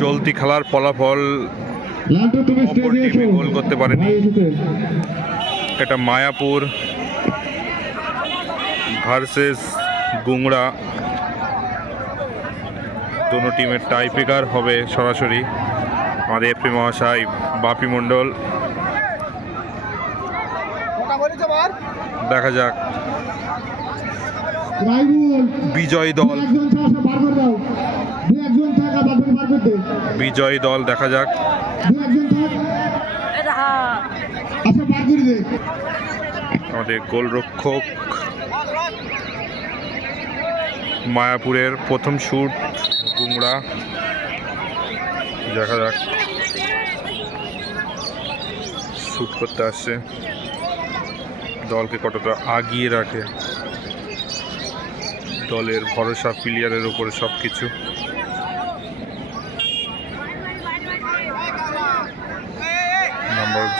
চলতি খেলার ফলাফল অপর টিমে গোল করতে পারেনি। এটা মায়াপুর ভার্সেস গুংড়া, दोनों टीमेर टाई ब्रेकार হবে সরাসরি। আমাদের এফপি মহাশয় বাপি মণ্ডল, দেখা যাক বিজয়ী দল, বিজয়ী দল দেখা যাক। আমাদের গোলরক্ষক মায়াপুরের প্রথম শুট গুংড়া, দেখা যাক শুট করতে আসছে, দলকে কতটা আগিয়ে রাখে, দলের ভরসা প্লেয়ারের উপরে সব কিছু।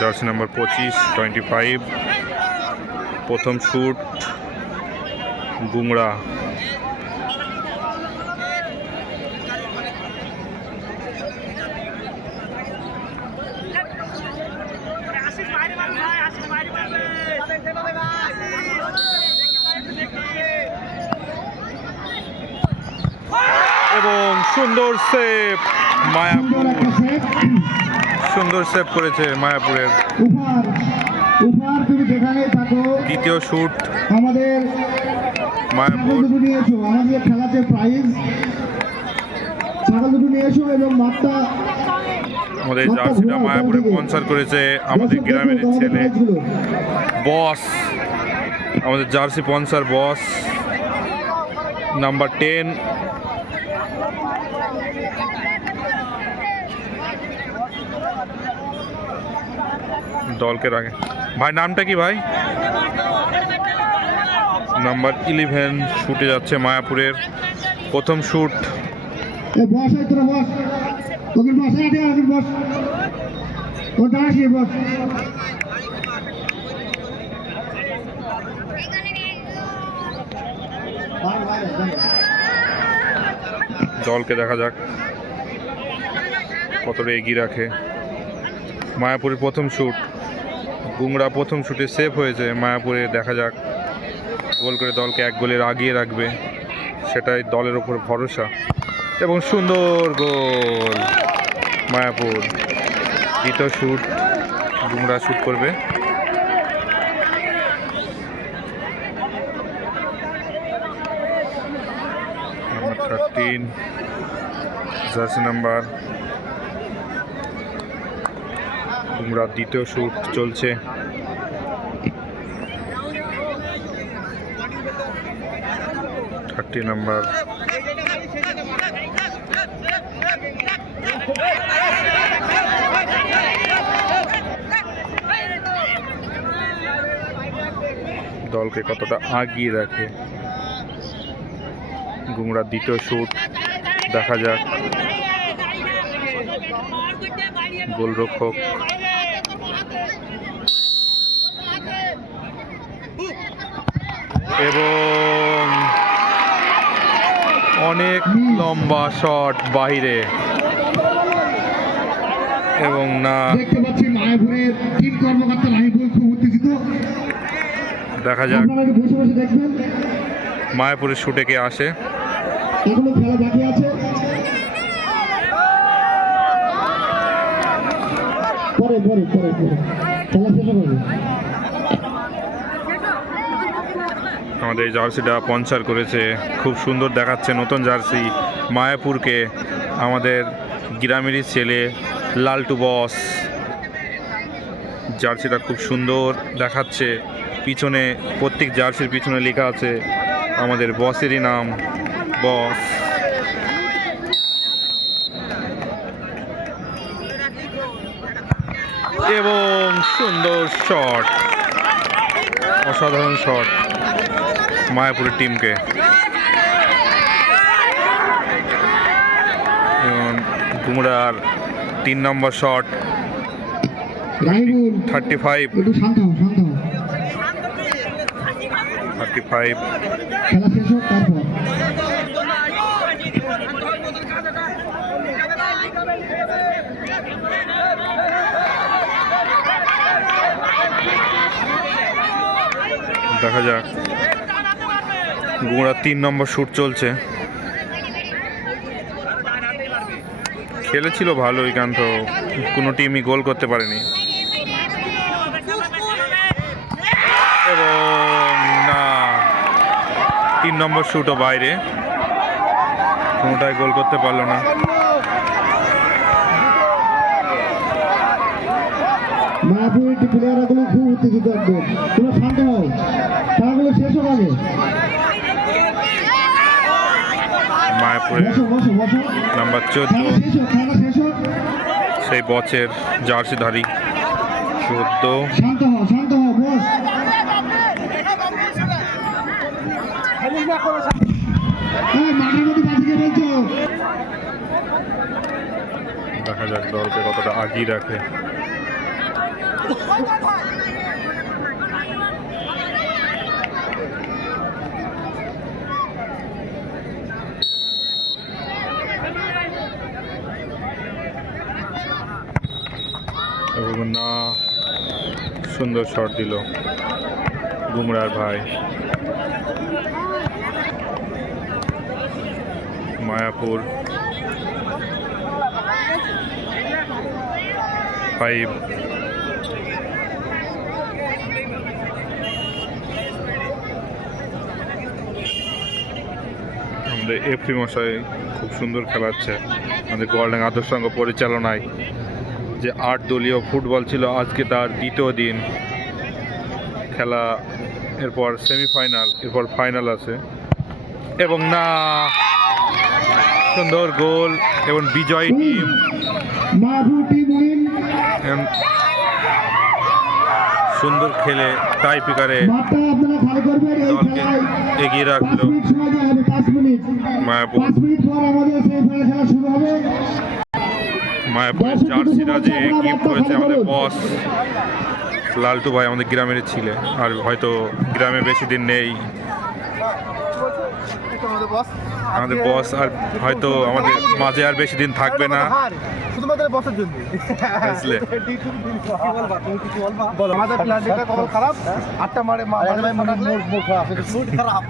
জার্সি নাম্বার 25 প্রথম শুট গুংড়া। এবং সুন্দর সেভ মায়াপুর, সুন্দর সেভ করেছে মায়াপুরের। দ্বিতীয় শুট আমাদের মায়াপুর, আমাদের খেলাতে প্রাইজ ছাগল দুটো নিয়ে এসো এবং মাঠটা আমাদের জার্সিটা মায়াপুরে স্পন্সর করেছে আমাদের গ্রামের ছেলে বস, আমাদের জার্সি স্পন্সর বস নাম্বার 10। দলকে রাখে ভাই, নামটা কি ভাই? নাম্বার 11 শুটে যাচ্ছে মায়াপুরের প্রথম শুট। দলকে দেখা যাক কতটা এগিয়ে রাখে। মায়াপুরের প্রথম শুট, গুংড়া প্রথম শুটে সেভ হয়েছে মায়াপুরে, দেখা যাক গোল করে দলকে এক গোলের আগিয়ে রাখবে, সেটাই দলের ওপর ভরসা। এবং সুন্দর গোল মায়াপুর। দ্বিতীয় শুট গুংড়া শুট করবে। নাম্বার 13 জার্সি নাম্বার গুংড়া, দ্বিতীয় শুট চলছে। নাম্বার দলকে কতটা আগিয়ে রাখে গুংড়ার দ্বিতীয় শুট, দেখা যাক গোলরক্ষক এবং অনেক লম্বা শট বাহিরে, এবং না দেখতে পাচ্ছি মায়াপুরের টিম কর্মকর্তা রাহিবুল খুব উত্তেজিত, দেখা যাক আপনারা বসে বসে দেখবেন মায়াপুরের শুটে কে আসে। এগুলো খেলা বাকি আছে, পরে পরে পরে খেলা শেষ হবে। আমাদের এই জার্সিটা স্পন্সর করেছে, খুব সুন্দর দেখাচ্ছে নতুন জার্সি মায়াপুরকে, আমাদের গ্রামেরই ছেলে লালটু বস। জার্সিটা খুব সুন্দর দেখাচ্ছে, পিছনে প্রত্যেক জার্সির পিছনে লেখা আছে আমাদের বসেরই নাম, বস। এবং সুন্দর শট, অসাধারণ শট মায়াপুরের টিমকে। গুংড়ার 3 নম্বর শট, 35 একটু শান্ত হও, শান্ত হও। 35 খেলা শেষ হোক তারপর। দেখা যাক। গুঁড়া 3 নম্বর শুট চলছে। খেলেছিল ভালোই, কিন্তু কোনো টিমই গোল করতে পারেনি। এবং না, 3 নম্বর শুটও বাইরে, কোনোটাই গোল করতে পারলো না। মায়াপুরের প্লেয়ারগুলো খুব উত্তেজিত একদম। তোমরা শান্ত হও, খেলাগুলো শেষ হোক আগে। মায়াপুরের বসো বসো বসো, নাম্বার 14 খেলা শেষ হোক, খেলা শেষ হোক। সেই বচের জার্সিধারী 14। শান্ত হও, শান্ত হও, বস। এই মাঠের মধ্যে বাজিকে বলছো। দেখা যাক দলকে কতটা আগিয়ে রাখে। এবং না, সুন্দর শট দিল বুমরার ভাই। মায়াপুর 5। আমাদের এফি মশাই খুব সুন্দর খেলাচ্ছে। আমাদের গোয়ালডাঙ্গা আদর্শ সংঘ পরিচালনায় যে 8 দলীয় ফুটবল ছিল, আজকে তার দ্বিতীয় দিন খেলা। এরপর সেমিফাইনাল, এরপর ফাইনাল আছে। এবং না, সুন্দর গোল এবং বিজয় টিম। Mayapur team win. সুন্দর খেলে টাই পিকারে মাঠটা আপনারা খালি করবেন। এই দলকে খেলায় এগিয়ে 5 রাখলো মিনিট সময় দেওয়া হবে, 5 মিনিট। মায়াপুর। 5 মিনিট পর আমাদের সেমিফাইনাল খেলা শুরু হবে। মায়াপুরের জার্সিটা যে গিফট করেছে আমাদের বস লালটু ভাই, আমাদের গ্রামের ছিলে, আর হয়তো গ্রামে বেশি দিন নেই। আমাদের বস আর হয়তো আমাদের মাঝে আর বেশি দিন থাকবে না, শুধুমাত্র বছর জন্য বুঝলে। আমাদের প্ল্যান কখন খারাপ 8টা মারে খারাপ